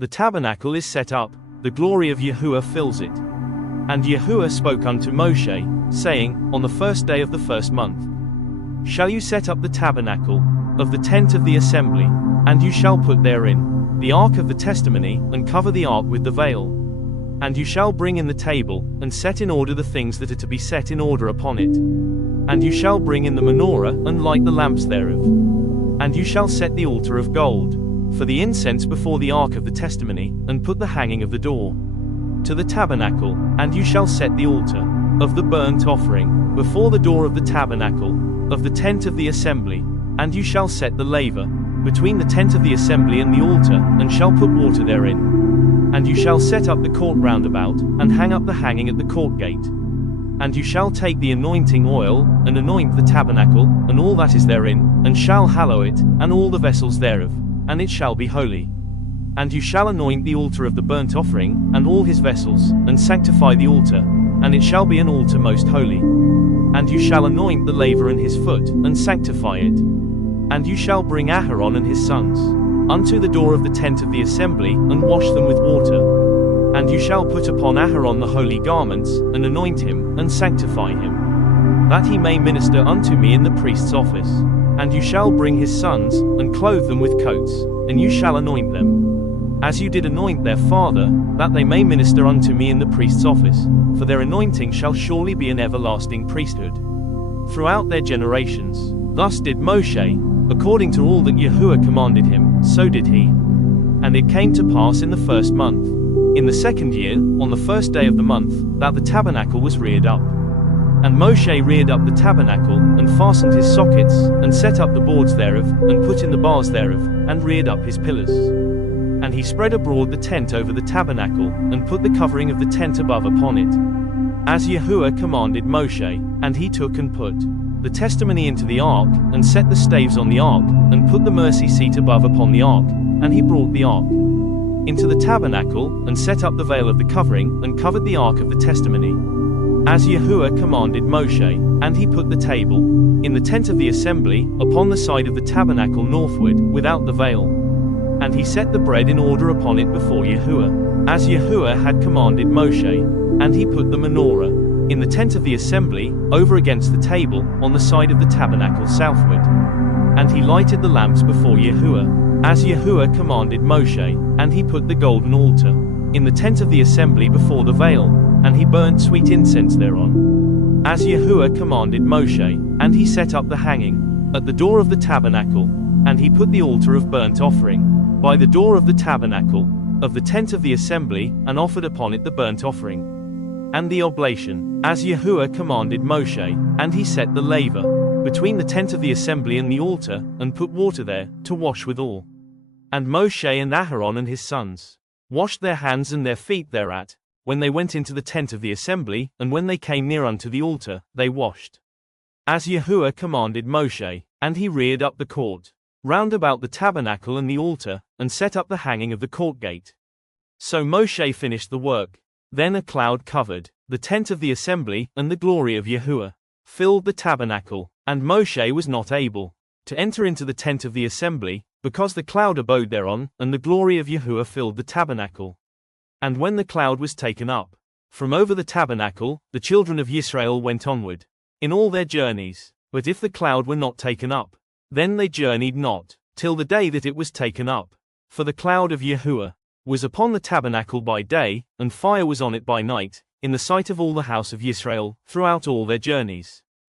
The tabernacle is set up, the glory of Yahuah fills it. And Yahuah spoke unto Moshe, saying, On the first day of the first month shall you set up the tabernacle of the tent of the assembly, and you shall put therein the ark of the testimony, and cover the ark with the veil. And you shall bring in the table, and set in order the things that are to be set in order upon it. And you shall bring in the menorah, and light the lamps thereof. And you shall set the altar of gold for the incense before the ark of the testimony, and put the hanging of the door to the tabernacle. And you shall set the altar of the burnt offering before the door of the tabernacle of the tent of the assembly. And you shall set the laver between the tent of the assembly and the altar, and shall put water therein. And you shall set up the court round about, and hang up the hanging at the court gate. And you shall take the anointing oil, and anoint the tabernacle, and all that is therein, and shall hallow it, and all the vessels thereof, and it shall be holy. And you shall anoint the altar of the burnt offering, and all his vessels, and sanctify the altar, and it shall be an altar most holy. And you shall anoint the laver and his foot, and sanctify it. And you shall bring Aharon and his sons unto the door of the tent of the assembly, and wash them with water. And you shall put upon Aharon the holy garments, and anoint him, and sanctify him, that he may minister unto me in the priest's office. And you shall bring his sons, and clothe them with coats, and you shall anoint them, as you did anoint their father, that they may minister unto me in the priest's office, for their anointing shall surely be an everlasting priesthood throughout their generations. Thus did Moshe, according to all that Yahuah commanded him, so did he. And it came to pass in the first month, in the second year, on the first day of the month, that the tabernacle was reared up. And Moshe reared up the tabernacle, and fastened his sockets, and set up the boards thereof, and put in the bars thereof, and reared up his pillars. And he spread abroad the tent over the tabernacle, and put the covering of the tent above upon it, as Yahuah commanded Moshe. And he took and put the testimony into the ark, and set the staves on the ark, and put the mercy seat above upon the ark. And he brought the ark into the tabernacle, and set up the veil of the covering, and covered the ark of the testimony, as Yahuah commanded Moshe. And he put the table in the tent of the assembly, upon the side of the tabernacle northward, without the veil. And he set the bread in order upon it before Yahuah, as Yahuah had commanded Moshe. And he put the menorah in the tent of the assembly, over against the table, on the side of the tabernacle southward. And he lighted the lamps before Yahuah, as Yahuah commanded Moshe. And he put the golden altar in the tent of the assembly before the veil, and he burnt sweet incense thereon, as Yahuah commanded Moshe. And he set up the hanging at the door of the tabernacle, and he put the altar of burnt offering by the door of the tabernacle of the tent of the assembly, and offered upon it the burnt offering and the oblation, as Yahuah commanded Moshe. And he set the laver between the tent of the assembly and the altar, and put water there, to wash withal. And Moshe and Aharon and his sons washed their hands and their feet thereat, when they went into the tent of the assembly, and when they came near unto the altar, they washed, as Yahuah commanded Moshe. And he reared up the court round about the tabernacle and the altar, and set up the hanging of the court gate. So Moshe finished the work. Then a cloud covered the tent of the assembly, and the glory of Yahuah filled the tabernacle. And Moshe was not able to enter into the tent of the assembly, because the cloud abode thereon, and the glory of Yahuah filled the tabernacle. And when the cloud was taken up from over the tabernacle, the children of Israel went onward in all their journeys. But if the cloud were not taken up, then they journeyed not, till the day that it was taken up. For the cloud of Yahuah was upon the tabernacle by day, and fire was on it by night, in the sight of all the house of Israel, throughout all their journeys.